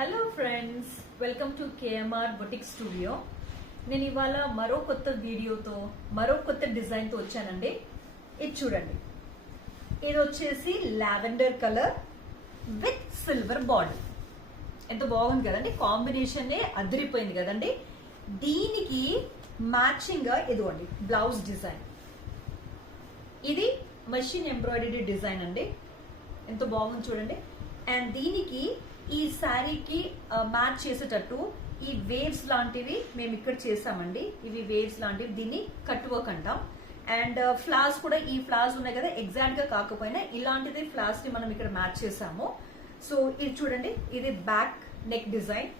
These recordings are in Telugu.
Hello friends, welcome to KMR boutique studio. నేను ఇవాళ మరో కొత్త వీడియోతో మరో కొత్త డిజైన్తో వచ్చానండి. ఇది చూడండి, ఇది వచ్చేసి lavender colour with silver border. ఎంత బాగుంది కదండి, కాంబినేషన్ అదిరిపోయింది కదండి. దీనికి మ్యాచింగ్ గా ఇదిగోండి బ్లౌజ్ డిజైన్. ఇది మెషిన్ ఎంబ్రాయిడరీ డిజైన్ అండి, ఎంత బాగుంది చూడండి. అండ్ దీనికి ఈ శారీకి మ్యాచ్ చేసేటట్టు ఈ వేవ్స్ లాంటివి మేము ఇక్కడ చేసామండి. ఇవి వేవ్స్ లాంటివి, దీన్ని కట్ వర్క్ అంటాం. అండ్ ఫ్లాస్ కూడా ఈ ఫ్లాస్ ఉన్నాయి కదా, ఎగ్జాక్ట్ గా కాకపోయినా ఇలాంటిది ఫ్లాస్ ని మనం ఇక్కడ మ్యాచ్ చేసాము. సో ఇది చూడండి, ఇది బ్యాక్ నెక్ డిజైన్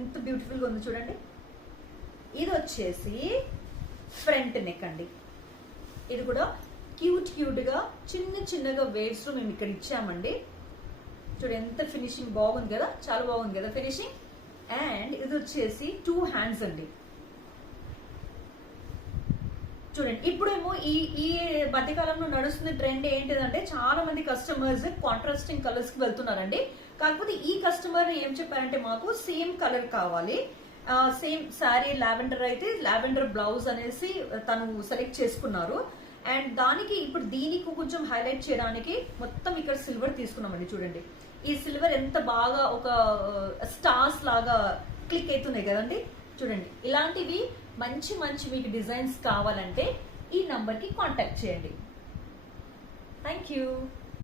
ఎంత బ్యూటిఫుల్ గా ఉంది చూడండి. ఇది వచ్చేసి ఫ్రంట్ నెక్ అండి. ఇది కూడా క్యూట్ క్యూట్ గా చిన్న చిన్నగా వేవ్స్ లో మేము ఇక్కడ ఇచ్చామండి. చూడండి ఎంత ఫినిషింగ్ బాగుంది కదా, చాలా బాగుంది కదా ఫినిషింగ్. అండ్ ఇది వచ్చేసి 2 హ్యాండ్స్ అండి. చూడండి, ఇప్పుడేమో ఈ మధ్యకాలంలో నడుస్తున్న ట్రెండ్ ఏంటిదంటే చాలా మంది కస్టమర్స్ కాంట్రాస్టింగ్ కలర్స్ కి వెళ్తున్నారండి. కాకపోతే ఈ కస్టమర్ ఏం చెప్పారంటే మాకు సేమ్ కలర్ కావాలి, సేమ్ శారీ లావెండర్ అయితే లావెండర్ బ్లౌజ్ అనేసి తను సెలెక్ట్ చేసుకున్నారు. అండ్ దానికి ఇప్పుడు దీనికి కొంచెం హైలైట్ చేయడానికి మొత్తం ఇక్కడ సిల్వర్ తీసుకున్నామండి. చూడండి ఈ సిల్వర్ ఎంత బాగా ఒక స్టార్స్ లాగా క్లిక్ అవుతున్నాయి కదండి. చూడండి, ఇలాంటివి మంచి మంచి మీకు డిజైన్స్ కావాలంటే ఈ నంబర్కి కాంటాక్ట్ చేయండి. Thank you.